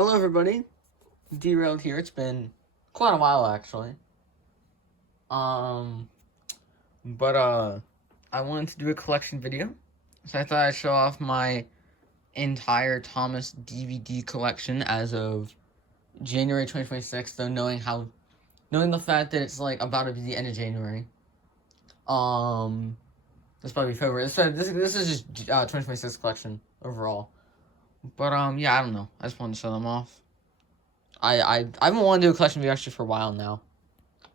Hello everybody, Derailed here. It's been quite a while actually. But I wanted to do a collection video, so I thought I'd show off my entire Thomas DVD collection as of January 2026. Though knowing the fact that it's like about to be the end of January. That's probably February. This is just 2026 collection overall. But yeah, I don't know. I just wanted to show them off. I've been wanting to do a collection video actually for a while now.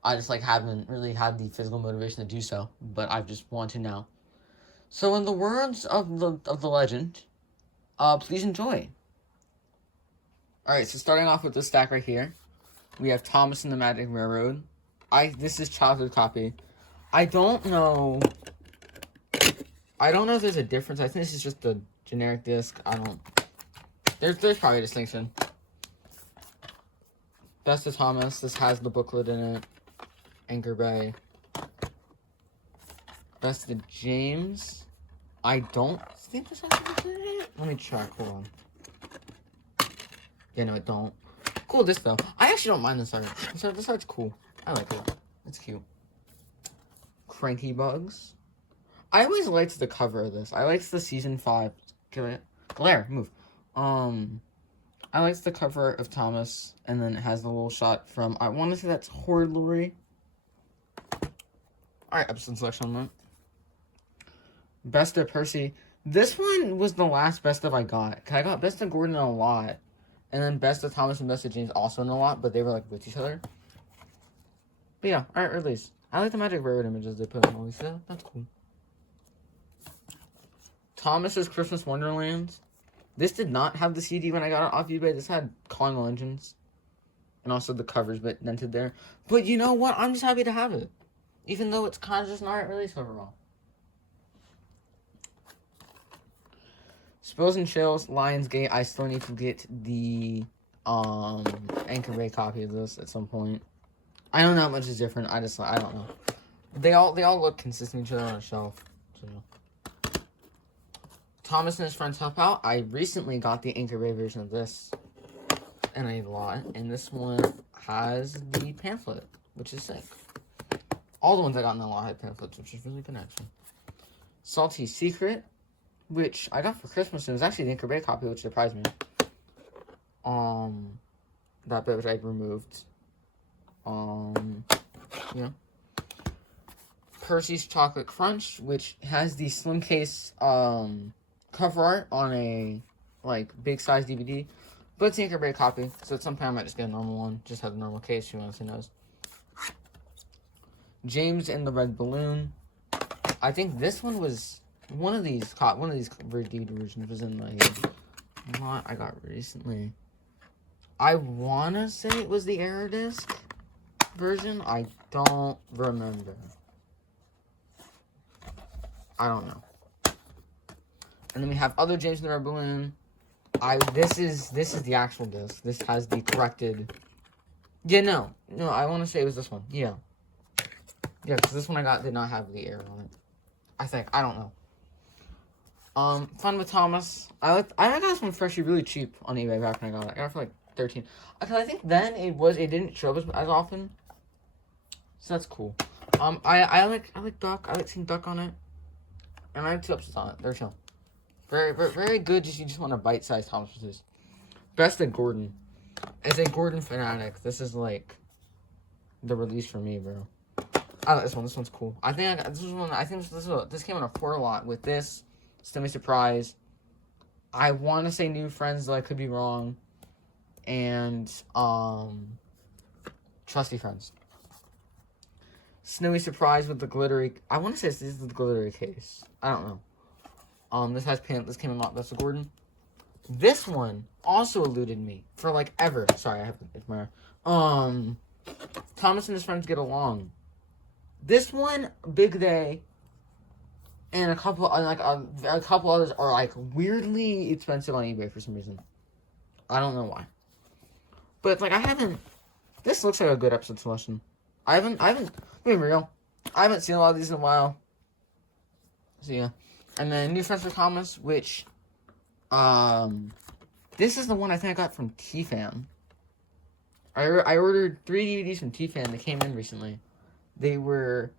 I just haven't really had the physical motivation to do so, but I just want to now. So in the words of the legend, please enjoy. Alright, so starting off with this stack right here, we have Thomas and the Magic Railroad. This is childhood copy. I don't know if there's a difference. I think this is just the generic disc. There's probably a distinction. Best of Thomas. This has the booklet in it. Anchor Bay. Best of James. I don't think this has the booklet in it. Let me check. Hold on. Yeah, no, it don't. Cool disc though. I actually don't mind this art. This art's cool. I like it. It's cute. Cranky Bugs. I always liked the cover of this. I liked the season 5. Glare, move. I liked the cover of Thomas, and then it has the little shot from, I want to say that's Horde Lori. Alright, episode selection on that. Best of Percy. This one was the last best of I got. I got Best of Gordon a lot, and then Best of Thomas and Best of James also in a lot, but they were with each other. But yeah, alright, release. I like the Magic Railroad images they put in all these. Yeah, that's cool. Thomas's Christmas Wonderlands. This did not have the CD when I got it off eBay. This had Calling All Engines. And also the cover's bit dented there. But you know what? I'm just happy to have it. Even though it's kind of just an art release overall. Spills and Chills, Lionsgate. I still need to get the Anchor Bay copy of this at some point. I don't know how much is different. I don't know. They all look consistent with each other on a shelf. So. Thomas and his friends help out. I recently got the Anchor Bay version of this, and a lot. And this one has the pamphlet, which is sick. All the ones I got in the lot had pamphlets, which is really good actually. Salty Secret, which I got for Christmas, and it was actually the Anchor Bay copy, which surprised me. That bit which I removed. Yeah. Percy's Chocolate Crunch, which has the slim case cover art on a big size DVD, but it's an Anchor Bay copy, so at some point I might just get a normal one. Just have a normal case. Who honestly knows? James and the Red Balloon. I think this one was one of these DVD versions was in the lot I got recently. I wanna say it was the Error disc version. I don't remember. I don't know. And then we have other James and the Red Balloon. This is the actual disc. This has the corrected. Yeah, no, I want to say it was this one. Yeah, because this one I got did not have the error on it. I think, I don't know. Fun with Thomas. I got this one freshly really cheap on eBay back when I got it. I got it for 13. Because I think then it didn't show up as often. So that's cool. I like Duck. I like seeing Duck on it. And I have 2 episodes on it. They're chill. Very, very, very good. You just want a bite-sized Thomas release. Best of Gordon. As a Gordon fanatic, this is the release for me, bro. I like this one. This one's cool. I think this came on a 4 lot with this. Semi Surprise. I want to say New Friends, though I could be wrong. And Trusty Friends. Snowy Surprise with the glittery. I want to say this is the glittery case. I don't know. This came in lot. That's the Gordon. This one also eluded me for ever. Sorry, I have to admire. Thomas and his friends get along. This one, Big Day, and a couple others are weirdly expensive on eBay for some reason. I don't know why. But I haven't. This looks like a good episode selection. I haven't. Being real, I haven't seen a lot of these in a while. So yeah, and then New Friends with Thomas, which, This is the one I think I got from T-Fan. I ordered 3 DVDs from T-Fan that came in recently. They were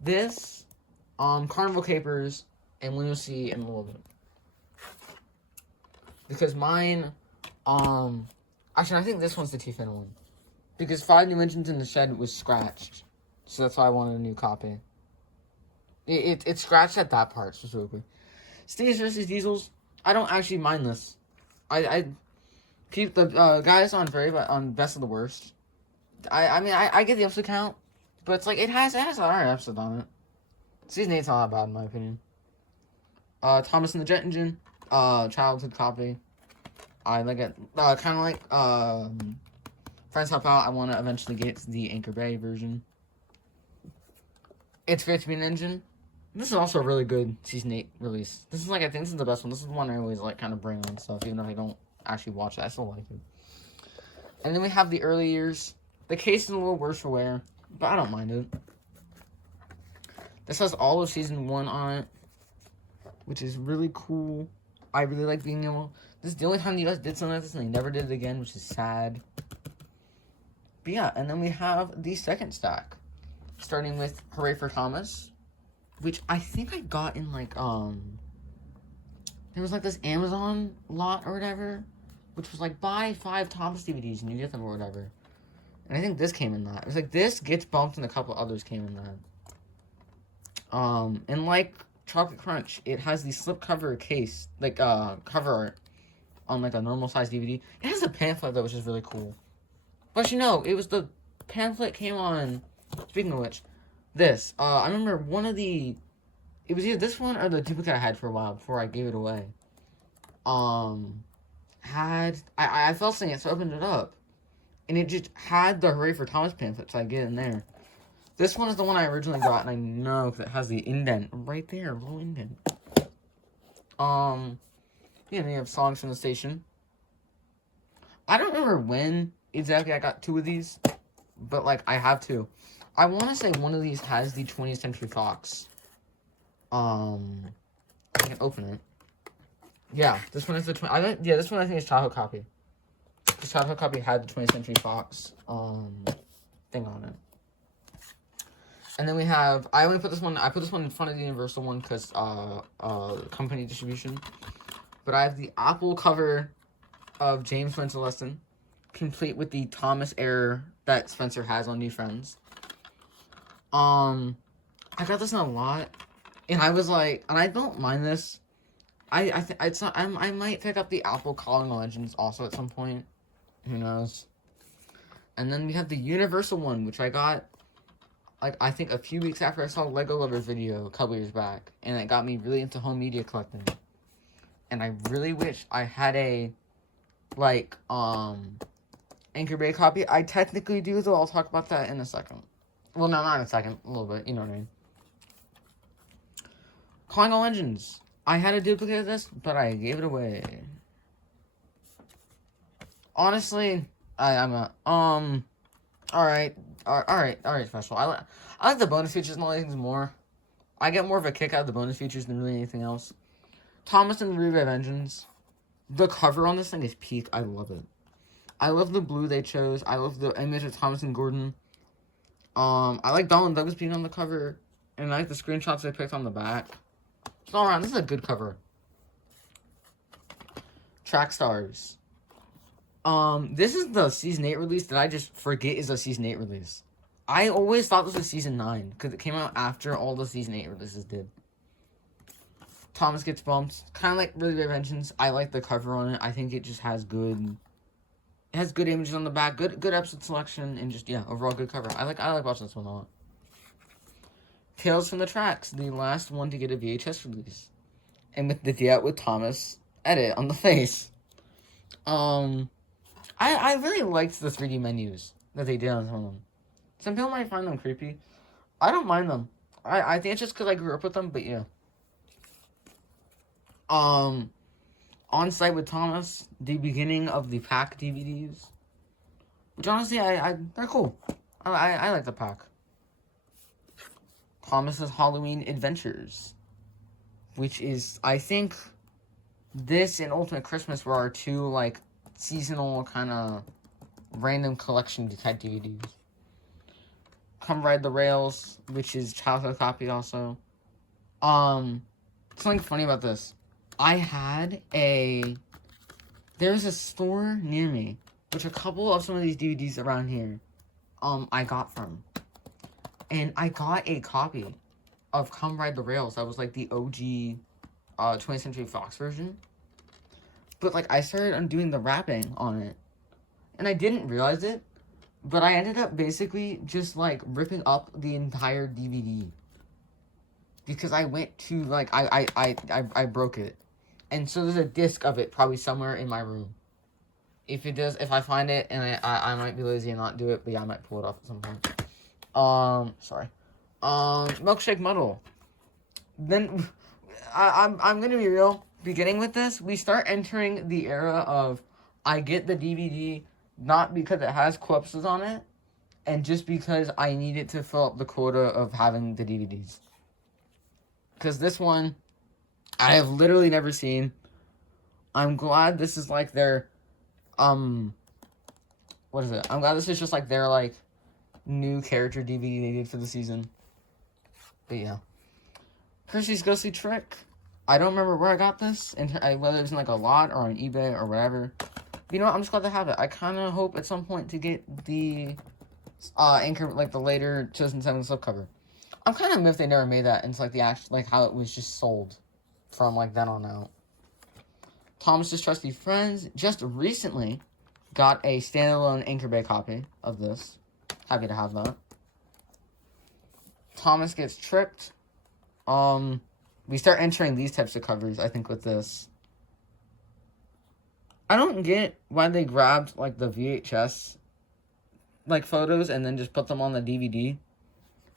this, Carnival Capers, and Lunacy and a little bit. Because mine, actually I think this one's the T-Fan one. Because 5 New Engines in the Shed was scratched. So that's why I wanted a new copy. It scratched at that part specifically. Steez versus Diesels, I don't actually mind this. I keep the guys on Best of the Worst. I mean I get the episode count, but it's like it has alright episode on it. Season 8's not that bad in my opinion. Thomas and the Jet Engine, childhood copy. I like it, kind of like Friends Help Out. I want to eventually get the Anchor Bay version. It's 15 Engine. This is also a really good Season 8 release. This is like, I think this is the best one. This is the one I always like kind of bring on stuff, even if I don't actually watch it. I still like it. And then we have the early years. The case is a little worse for wear, but I don't mind it. This has all of Season 1 on it, which is really cool. I really like being able... This is the only time the US did something like this, and they never did it again, which is sad. But yeah, and then we have the second stack. Starting with Hooray for Thomas, which I think I got in, like, there was, like, this Amazon lot or whatever, which was, like, buy 5 Thomas DVDs and you get them or whatever. And I think this came in that. It was, like, this gets bumped and a couple others came in that. And, like, Chocolate Crunch, it has the slipcover case, like, cover art on, like, a normal-sized DVD. It has a pamphlet, though, which is really cool. But, you know, it was the pamphlet came on... Speaking of which, this, I remember one of the, it was either this one or the duplicate I had for a while before I gave it away. I felt seeing it, so I opened it up. And it just had the Hooray for Thomas pamphlet, so I get in there. This one is the one I originally got, and I know if it has the indent right there, little indent. Yeah, and you have Songs from the Station. I don't remember when exactly I got 2 of these, but, like, I have 2. I want to say one of these has the 20th Century Fox. I can open it. Yeah, this one is the this one I think is childhood copy. The childhood copy had the 20th Century Fox thing on it. And then we have I put this one in front of the Universal one because company distribution. But I have the Apple cover of James Spencer Lesson, complete with the Thomas error that Spencer has on New Friends. I got this in a lot, and I was like, and I don't mind this. I might pick up the Apple Calling Legends also at some point. Who knows? And then we have the Universal one, which I got, like, I think a few weeks after I saw Lego Lovers video a couple years back, and it got me really into home media collecting. And I really wish I had a, like, Anchor Bay copy. I technically do, though I'll talk about that in a second. Well, no, not in a second. A little bit. You know what I mean. Calling All Legends. I had a duplicate of this, but I gave it away. Honestly, alright, special. I like the bonus features and all these things more. I get more of a kick out of the bonus features than really anything else. Thomas and the Revive Engines. The cover on this thing is peak. I love it. I love the blue they chose. I love the image of Thomas and Gordon. I like Donald Douglas being on the cover, and I like the screenshots they picked on the back. So all around, this is a good cover. Track Stars. This is the Season 8 release that I just forget is a Season 8 release. I always thought this was Season 9, because it came out after all the Season 8 releases did. Thomas gets bumped. Kind of like Really Brave Engines. I like the cover on it. I think it just has good... It has good images on the back, good episode selection, and just, yeah, overall good cover. I like watching this one a lot. Tales from the Tracks, the last one to get a VHS release. And with the Out with Thomas edit on the face. I really liked the 3D menus that they did on some of them. Some people might find them creepy. I don't mind them. I think it's just because I grew up with them, but yeah. On Site with Thomas, the beginning of the pack DVDs. Which honestly, they're cool. I like the pack. Thomas's Halloween Adventures. Which is, I think, This and Ultimate Christmas were our two, like, seasonal kind of random collection type DVDs. Come Ride the Rails, which is childhood copy also. Something funny about this. There's a store near me, which a couple of some of these DVDs around here, I got from. And I got a copy of Come Ride the Rails. That was, like, the OG 20th Century Fox version. But, like, I started undoing the wrapping on it. And I didn't realize it. But I ended up basically just, like, ripping up the entire DVD. Because I went to, like, I broke it. And so there's a disc of it probably somewhere in my room. If I find it, and I might be lazy and not do it, but yeah, I might pull it up at some point. Sorry. Milkshake Muddle. Then, I'm gonna be real. Beginning with this, we start entering the era of, I get the DVD not because it has corpses on it, and just because I need it to fill up the quota of having the DVDs. Because this one, I have literally never seen. I'm glad this is like their, what is it? I'm glad this is just like their, like, new character DVD they did for the season. But yeah. Hershey's Ghostly Trick. I don't remember where I got this, and whether it was in, like, a lot or on eBay or whatever. But you know what? I'm just glad to have it. I kind of hope at some point to get the, anchor, like, the later 2007 slipcover. I'm kind of miffed they never made that into, like, the actual, like, how it was just sold from, like, then on out. Thomas's Trusty Friends just recently got a standalone Anchor Bay copy of this. Happy to have that. Thomas Gets Tricked. We start entering these types of covers, I think, with this. I don't get why they grabbed, like, the VHS, like, photos and then just put them on the DVD.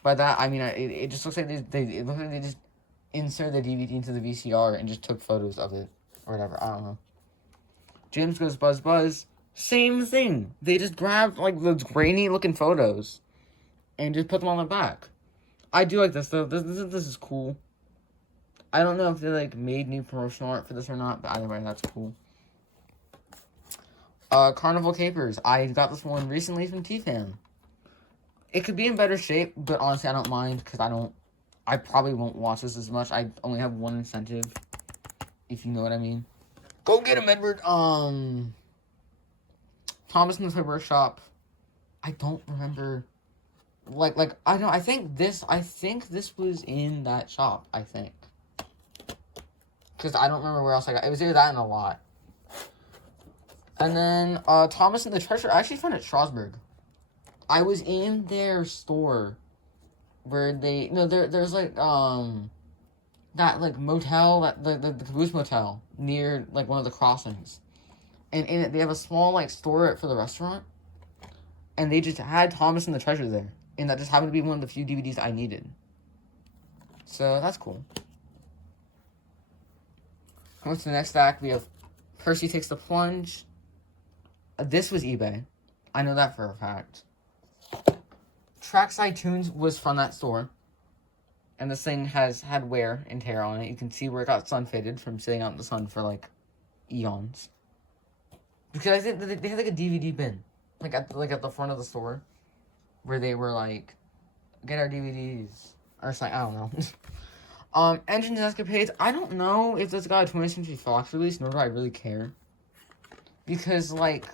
By that, I mean, it just looks like it looks like they just inserted the DVD into the VCR and just took photos of it. Or whatever, I don't know. James Goes Buzz Buzz. Same thing. They just grabbed, like, those grainy-looking photos and just put them on the back. I do like this, though. This is cool. I don't know if they, like, made new promotional art for this or not, but either way, that's cool. Carnival Capers. I got this one recently from T-Fan. It could be in better shape, but honestly, I don't mind, because I probably won't watch this as much. I only have one incentive, if you know what I mean. Go get him, Edward. Thomas and the Toy Workshop. I don't remember. I think this was in that shop, I think. Because I don't remember where else I got it. It was either that and a lot. And then, Thomas and the Treasure, I actually found it at Strasbourg. I was in their store where they, there's like, that, like, motel, the Caboose Motel near, like, one of the crossings. And in it, they have a small, like, store for the restaurant. And they just had Thomas and the Treasure there. And that just happened to be one of the few DVDs I needed. So, that's cool. What's the next stack? We have Percy Takes the Plunge. This was eBay. I know that for a fact. Trackside Tunes was from that store. And this thing has had wear and tear on it. You can see where it got sun faded from sitting out in the sun for, like, eons. Because I think they had, like, a DVD bin. Like at the front of the store. Where they were, like, get our DVDs. Or something, I don't know. Engines and Escapades. I don't know if this got a 20th Century Fox release, nor do I really care. Because, like,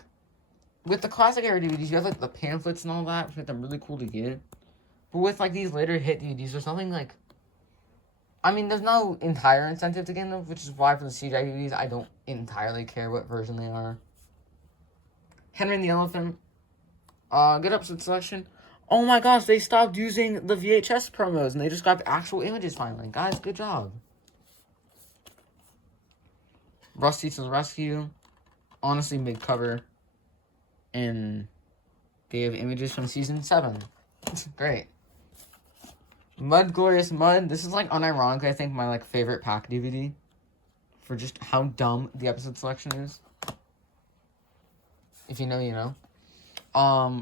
with the classic era DVDs, you have, like, the pamphlets and all that, which make them really cool to get. But with, like, these later hit DVDs, there's nothing, like... I mean, there's no entire incentive to get them, which is why for the CGI DVDs, I don't entirely care what version they are. Henry and the Elephant. Good episode selection. Oh my gosh, they stopped using the VHS promos, and they just got actual images finally. Guys, good job. Rusty to the Rescue. Honestly, mid-cover. And they have images from Season 7. Great. Mud Glorious Mud. This is, like, unironically, I think, my, like, favorite pack DVD. For just how dumb the episode selection is. If you know, you know.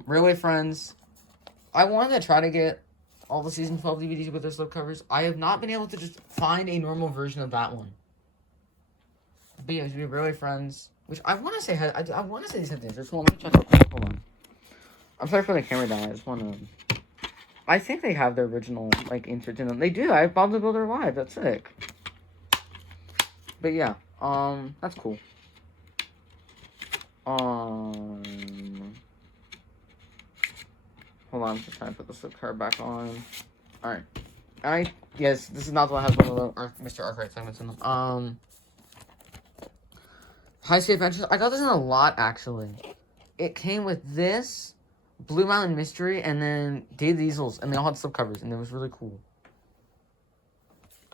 Railway Friends. I wanted to try to get all the Season 12 DVDs with their slipcovers. I have not been able to just find a normal version of that one. But yeah, we were really friends. Which I want to say I want to say these have the insert. Hold on, let me check real quick. Hold on. I'm sorry for the camera down. I just want to. I think they have their original like inserts in them. They do. I have Bob the Builder Live. That's sick. But yeah, that's cool. Hold on, I'm just trying to put the slip card back on. Alright. Yes, this is not the one that has one of the Mr. Arkwright segments in them. High Speed Adventures. I got this in a lot, actually. It came with this, Blue Mountain Mystery, and then Day of the Diesels, and they all had slipcovers, and it was really cool.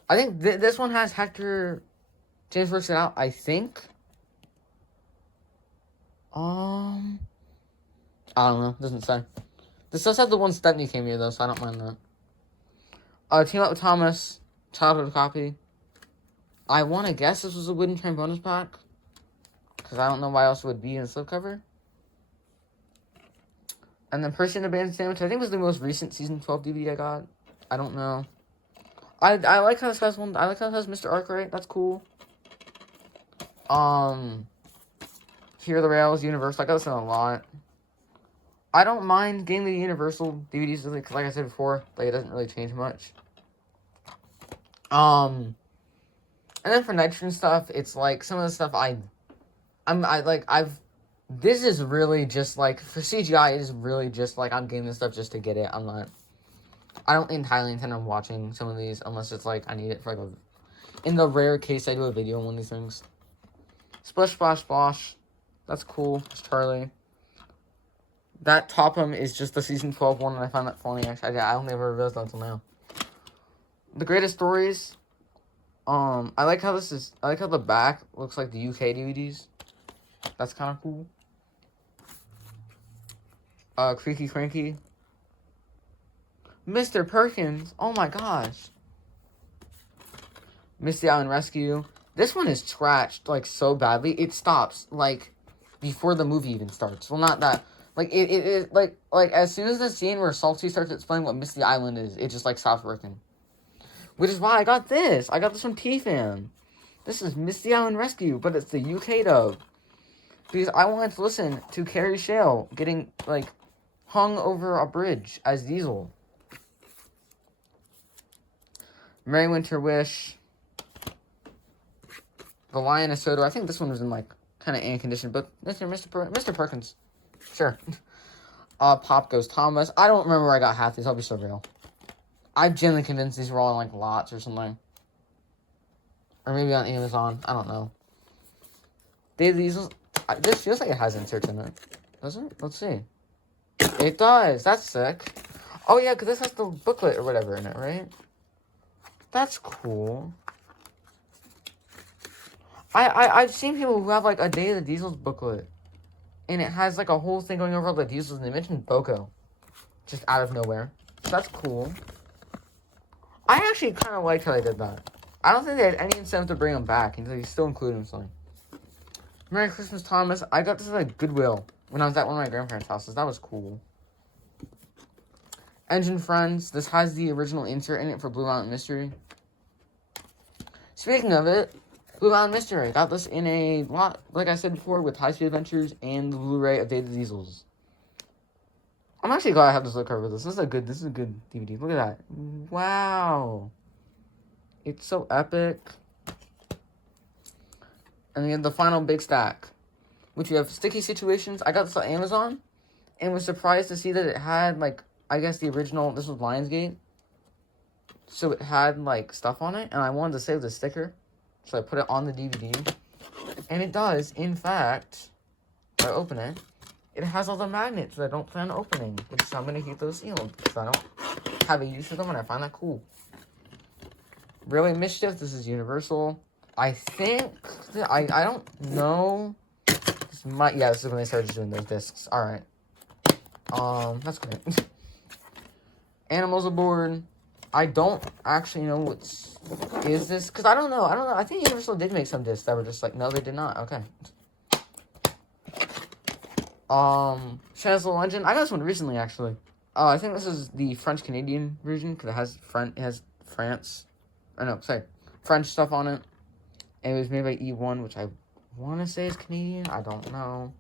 I think this one has Hector James Works It Out, I think. I don't know. Doesn't say. This does have the one Stepney cameo, though, so I don't mind that. Team Up with Thomas. Childhood copy. I want to guess this was a Wooden Train bonus pack. Because I don't know why else it would be in the slipcover. And then Percy and the Bandstand, which I think was the most recent Season 12 DVD I got. I don't know. I like how this has one. I like how this has Mr. Arkwright. That's cool. Here are the Rails, Universal. I got this in a lot. I don't mind getting the Universal DVDs because, like I said before, like it doesn't really change much. And then for Nitrogen stuff, it's like some of the stuff this is really just like for CGI. It is really just like I'm getting this stuff just to get it. I don't entirely intend on watching some of these unless it's like I need it for like in the rare case I do a video on one of these things. Splish Splash Splosh. That's cool. It's Charlie. That Topham is just the Season 12 one, and I find that funny, actually. I only ever realized that until now. The Greatest Stories. I like how the back looks like the UK DVDs. That's kind of cool. Creaky Cranky. Mr. Perkins. Oh my gosh. Misty Island Rescue. This one is trashed, like, so badly. It stops, like, before the movie even starts. Well, not that. Like, like, as soon as the scene where Salty starts explaining what Misty Island is, it just, like, stops working. Which is why I got this. I got this from T-Fan. This is Misty Island Rescue, but it's the UK dub. Because I wanted to listen to Carrie Shale getting, like, hung over a bridge as Diesel. Merry Winter Wish. The Lion of Soto. I think this one was in, like, kind of in condition, but Mr. Perkins. Sure. Pop Goes Thomas. I don't remember where I got half these. I'll be so real. I'm genuinely convinced these were all in, like, lots or something. Or maybe on Amazon. I don't know. This feels like it has inserts in it. Does it? Let's see. It does. That's sick. Oh, yeah, because this has the booklet or whatever in it, right? That's cool. I've seen people who have, like, a Day of the Diesels booklet. And it has, like, a whole thing going over all the Diesels. And they mentioned Boko. Just out of nowhere. So that's cool. I actually kind of liked how they did that. I don't think they had any incentive to bring him back. And they still included him something. Merry Christmas, Thomas. I got this at, like, Goodwill. When I was at one of my grandparents' houses. That was cool. Engine Friends. This has the original insert in it for Blue Mountain Mystery. Speaking of it, Blue Mountain Mystery. Got this in a lot, like I said before, with High Speed Adventures and the Blu-ray of Day of the Diesels. I'm actually glad I have this look cover. This is a good DVD. Look at that. Wow. It's so epic. And then the final big stack, which we have Sticky Situations. I got this on Amazon, and was surprised to see that it had, like, I guess the original, this was Lionsgate. So it had, like, stuff on it, and I wanted to save the sticker. So I put it on the DVD. And it does, in fact, if I open it, it has all the magnets that I don't plan on opening. Which is I'm going to keep those sealed, because I don't have a use for them, and I find that cool. Really Mischief, this is Universal. I think, I don't know. This is when they started just doing those discs. Alright. That's great. Animals Aboard. I don't actually know is this, because I don't know. I think Universal did make some discs that were just like, no, they did not. Okay. Shadows of the Legend. I got this one recently, actually. I think this is the French-Canadian version, because it has French stuff on it. And it was made by E1, which I want to say is Canadian. I don't know.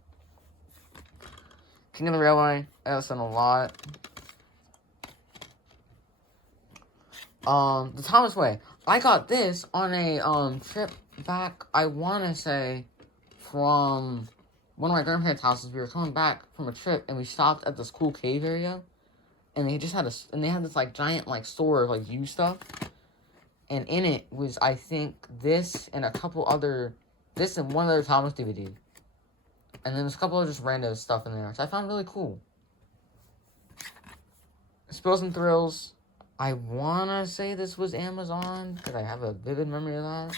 King of the Railway. That's done a lot. The Thomas Way. I got this on a trip back, I want to say, from one of my grandparents' houses. We were coming back from a trip, and we stopped at this cool cave area, and they just had they had this, like, giant, like, store of, like, used stuff, and in it was, I think, this and a couple other, this and one other Thomas DVD, and then there's a couple of just random stuff in there, which I found really cool. Spills and Thrills. I want to say this was Amazon, because I have a vivid memory of that.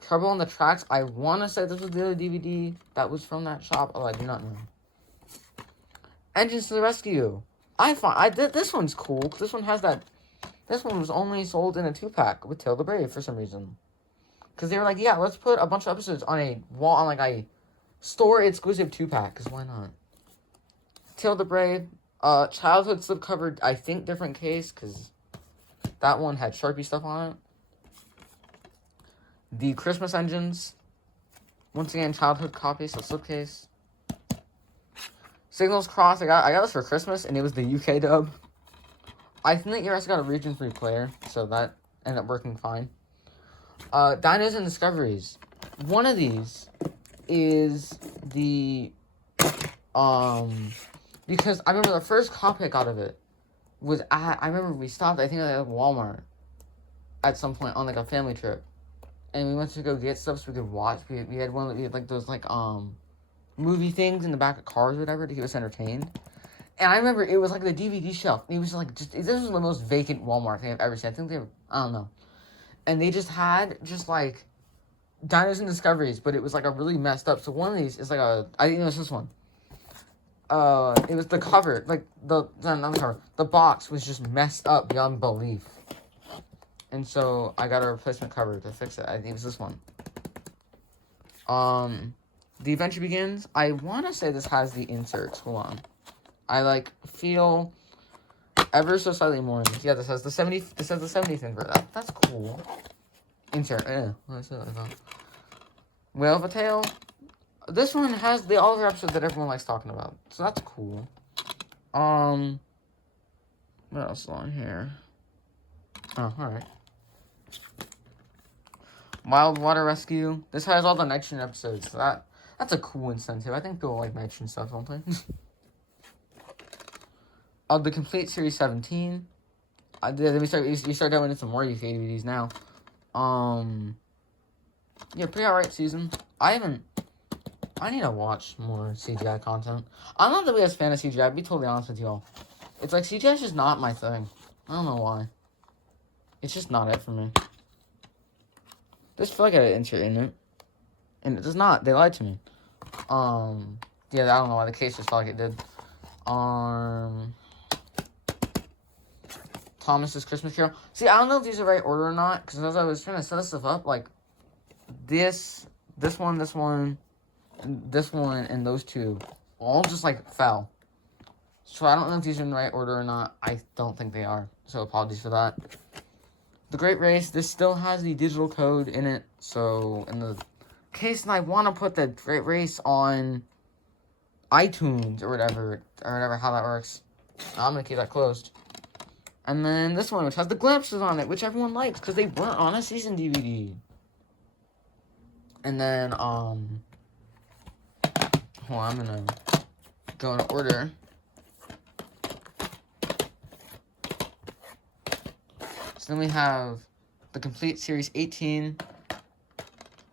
Trouble on the Tracks. I want to say this was the other DVD that was from that shop. Oh, I do not know. Engines to the Rescue. This one's cool, because this one has that... This one was only sold in a 2-pack with Tale the Brave for some reason. Because they were like, yeah, let's put a bunch of episodes on a wall, on like a store-exclusive 2-pack, because why not? Tale the Brave. Childhood slipcover, I think different case, because that one had Sharpie stuff on it. The Christmas Engines. Once again, childhood copy, so slipcase. Signals Cross, I got this for Christmas, and it was the UK dub. I think the US got a Region 3 player, so that ended up working fine. Dinos and Discoveries. One of these is the, because I remember the first copy I got of it was I remember we stopped, I think, at Walmart at some point on, like, a family trip. And we went to go get stuff so we could watch. We had like, those, like, movie things in the back of cars or whatever to keep us entertained. And I remember it was, like, the DVD shelf. It was, like, this was the most vacant Walmart thing I've ever seen. I think they were, I don't know. And they just had, like, Dinos and Discoveries, but it was, like, a really messed up. So one of these is, like, I think it was this one. It was the cover, like, not the cover, the box was just messed up beyond belief. And so, I got a replacement cover to fix it. I think it was this one. The Adventure Begins. I want to say this has the inserts. Hold on. I, like, feel ever so slightly more in this. Yeah, this has the 70, this has the 70th invert. That's cool. Insert. That's it, I thought. Whale of a Tale. This one has the Oliver episode that everyone likes talking about. So that's cool. What else is on here? Oh, alright. Wild Water Rescue. This has all the Nitrogen episodes. So that's a cool incentive. I think people like Nitrogen stuff, don't they? The Complete Series 17. You start going into some more UK DVDs now. Yeah, pretty alright season. I need to watch more CGI content. I'm not the biggest fan of CGI, I'll be totally honest with y'all. It's like, CGI is just not my thing. I don't know why. It's just not it for me. This feel like I had an insert in it. And it does not. They lied to me. Yeah, I don't know why the case just felt like it did. Thomas's Christmas Carol. See, I don't know if these are the right order or not, because as I was trying to set this stuff up, like, this one, and those two all just, like, fell. So I don't know if these are in the right order or not. I don't think they are. So apologies for that. The Great Race, this still has the digital code in it. So in the case that I want to put the Great Race on iTunes or whatever, how that works, I'm going to keep that closed. And then this one, which has the glimpses on it, which everyone likes, because they weren't on a season DVD. And then, hold on, I'm going to go in order. So then we have the Complete Series 18,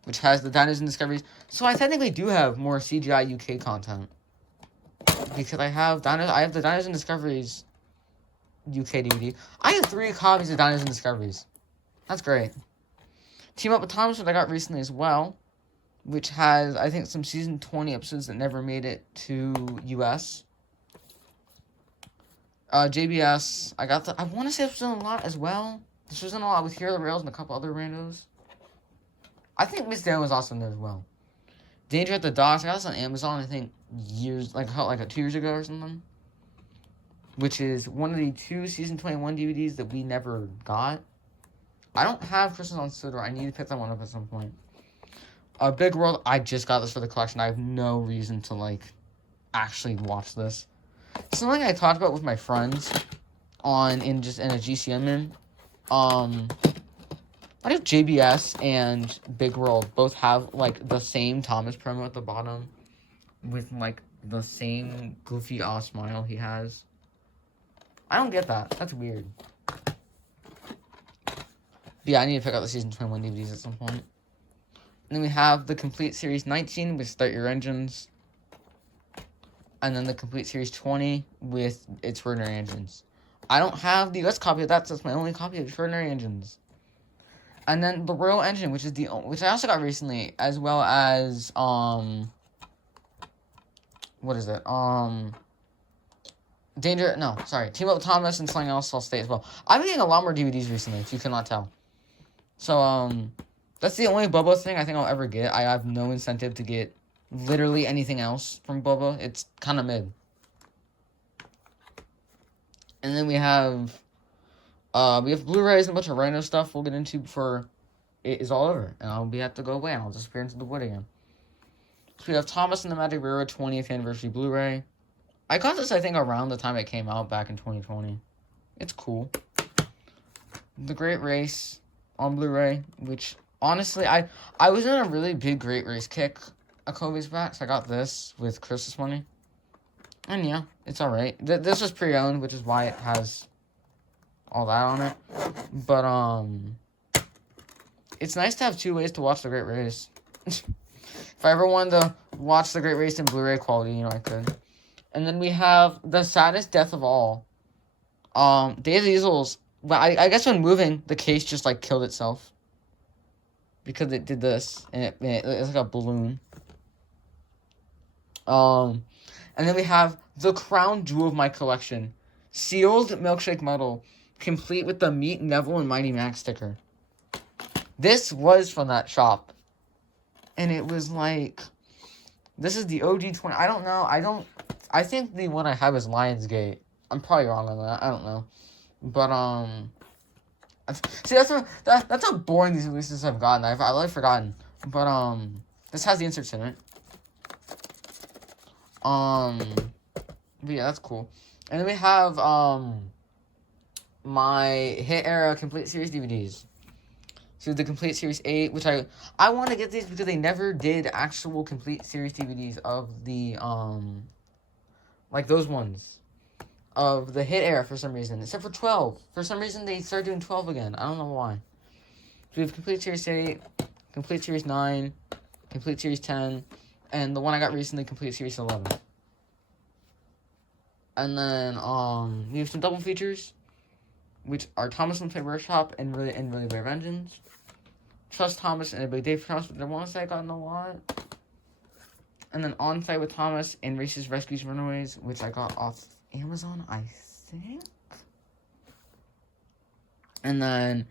which has the Dinos and Discoveries. So I technically do have more CGI UK content. Because I have the Dinos and Discoveries UK DVD. I have 3 copies of Dinos and Discoveries. That's great. Team Up with Thomas, which I got recently as well, which has, I think, some season 20 episodes that never made it to US. JBS, I want to say this was in a lot as well. This was in a lot with Here Are the Rails and a couple other randos. I think Miss Dan was also in there as well. Danger at the Docks, I got this on Amazon, I think, like 2 years ago or something. Which is one of the 2 season 21 DVDs that we never got. I don't have Christmas on Sutter. I need to pick that one up at some point. Big World, I just got this for the collection. I have no reason to, like, actually watch this. It's something I talked about with my friends in a GCM. I think JBS and Big World both have, like, the same Thomas promo at the bottom with, like, the same goofy smile he has. I don't get that. That's weird. But yeah, I need to pick up the Season 21 DVDs at some point. And then we have the Complete Series 19 with Start Your Engines. And then the Complete Series 20 with Extraordinary Engines. I don't have the US copy of that, so that's my only copy of Extraordinary Engines. And then the Royal Engine, which I also got recently, as well as, what is it? Team Up Thomas and something else I'll stay as well. I've been getting a lot more DVDs recently, if you cannot tell. So, that's the only Boba thing I think I'll ever get. I have no incentive to get literally anything else from Boba. It's kind of mid. And then we have Blu-rays and a bunch of random stuff we'll get into before it is all over. And I'll have to go away and I'll disappear into the wood again. So we have Thomas and the Magic Railroad 20th Anniversary Blu-ray. I got this, I think, around the time it came out back in 2020. It's cool. The Great Race on Blu-ray, which, honestly, I was in a really big Great Race kick a couple weeks back, so I got this with Christmas money. And yeah, it's alright. This was pre-owned, which is why it has all that on it. But, it's nice to have two ways to watch the Great Race. If I ever wanted to watch the Great Race in Blu-ray quality, I could. And then we have the saddest death of all. Days of Easels. Well, I guess when moving, the case just, like, killed itself. Because it did this. And it's like a balloon. And then we have the crown jewel of my collection. Sealed Milkshake Metal. Complete with the Meet Neville and Mighty Max sticker. This was from that shop. And it was like... This is the OG 20... I don't know. I think the one I have is Lionsgate. I'm probably wrong on that. I don't know. But, see, that's how boring these releases have gotten. I've like forgotten. But, this has the inserts in it. But yeah, that's cool. And then we have, my Hit Era Complete Series DVDs. So the Complete Series 8, which I want to get these because they never did actual Complete Series DVDs of the, like those ones. Of the Hit Era for some reason. Except for 12. For some reason they started doing 12 again. I don't know why. So we have Complete Series 8, Complete Series 9, Complete Series 10, and the one I got recently, Complete Series 11. And then, we have some double features, which are Thomas and Play Workshop and Really Brave Engines. Trust Thomas and a Big Day for Thomas, but I want to say I got in a lot. And then On Site with Thomas and Races, Rescues, Runaways, which I got off Amazon, I think. And then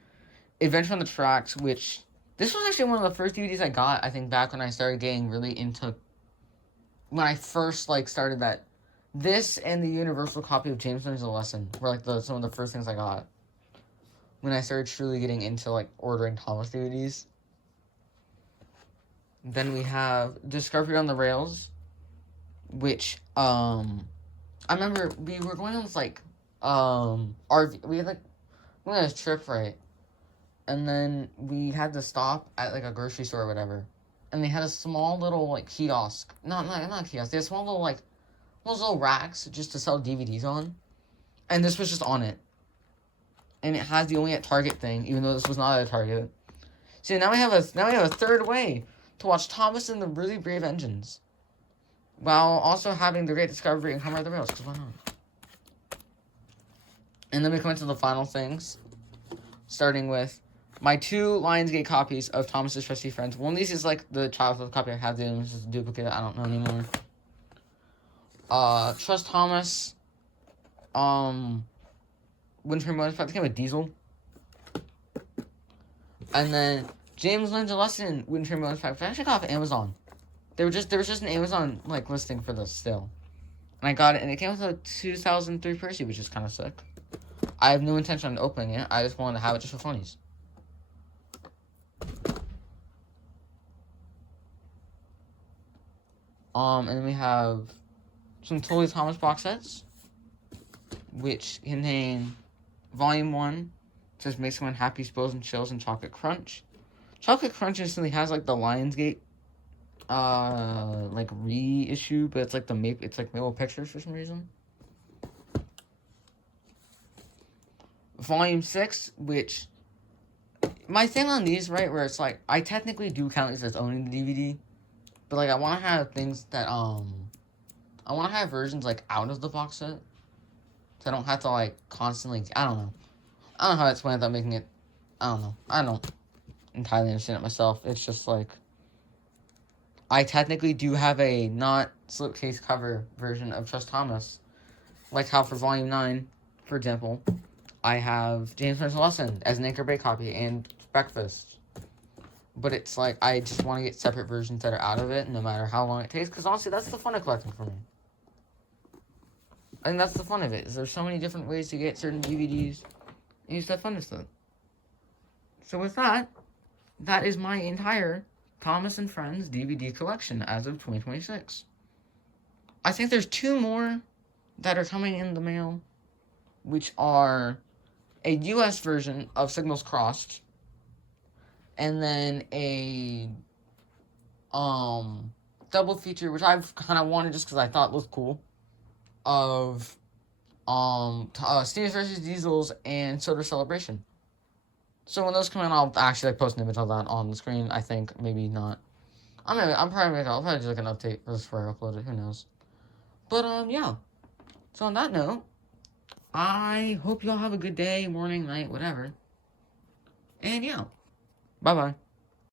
Adventure on the Tracks, which... This was actually one of the first DVDs I got, I think, back when I started getting really into... When I first, like, started that... This and the Universal copy of James Learns a Lesson were, like, some of the first things I got. When I started truly getting into, like, ordering Thomas DVDs. Then we have Discovery on the Rails, which, I remember we were going on this, like, RV... We had, like... We went on this trip, right? And then we had to stop at, like, a grocery store or whatever. And they had a small little, like, kiosk. Not a kiosk. They had small little, like... Those little racks just to sell DVDs on. And this was just on it. And it has the only at Target thing, even though this was not at Target. So now we have a third way to watch Thomas and the Really Brave Engines. While also having The Great Discovery and Come Ride the Rails, because why not? And then we come into the final things. Starting with my two Lionsgate copies of Thomas's Trusty Friends. One of these is like the childhood copy I have, the other is just a duplicate, I don't know anymore. Trust Thomas, Winter Motorsport, I think I have a Diesel. And then James Learns a Lesson, Winter Motorsport, which I actually got off Amazon. There was just an Amazon, like, listing for this still. And I got it, and it came with a 2003 Percy, which is kind of sick. I have no intention on opening it, I just wanted to have it just for funnies. And then we have some Totally Thomas box sets, which contain Volume 1, says Makes Someone Happy, Spills and Chills, and Chocolate Crunch. Chocolate Crunch instantly has, like, the Lionsgate, like, reissue, but it's, like, it's, like, Maple Pictures for some reason. Volume 6, which, my thing on these, right, where it's, like, I technically do count these as owning the DVD, but, like, I want to have things that, I want to have versions, like, out of the box set, so I don't have to, like, constantly, I don't know how to explain it without making it, I don't know, I don't entirely understand it myself. It's just, like, I technically do have a not slipcase cover version of Trust Thomas, like how for Volume 9, for example, I have James Spencer Lesson as an Anchor Bay copy and Breakfast. But it's like, I just want to get separate versions that are out of it, no matter how long it takes, because honestly, that's the fun of collecting for me. I think that's the fun of it, is there's so many different ways to get certain DVDs, and you just have fun with it. So with that, that is my entire Thomas and Friends DVD collection as of 2026. I think there's 2 more that are coming in the mail, which are a US version of Signals Crossed, and then a double feature, which I've kind of wanted just because I thought it was cool, of Stevens vs. Diesels and Soda Celebration. So when those come in, I'll actually like post an image of that on the screen. I think maybe not. I'll probably do like an update just before I upload it. Who knows? But yeah. So on that note, I hope y'all have a good day, morning, night, whatever. And yeah, bye bye.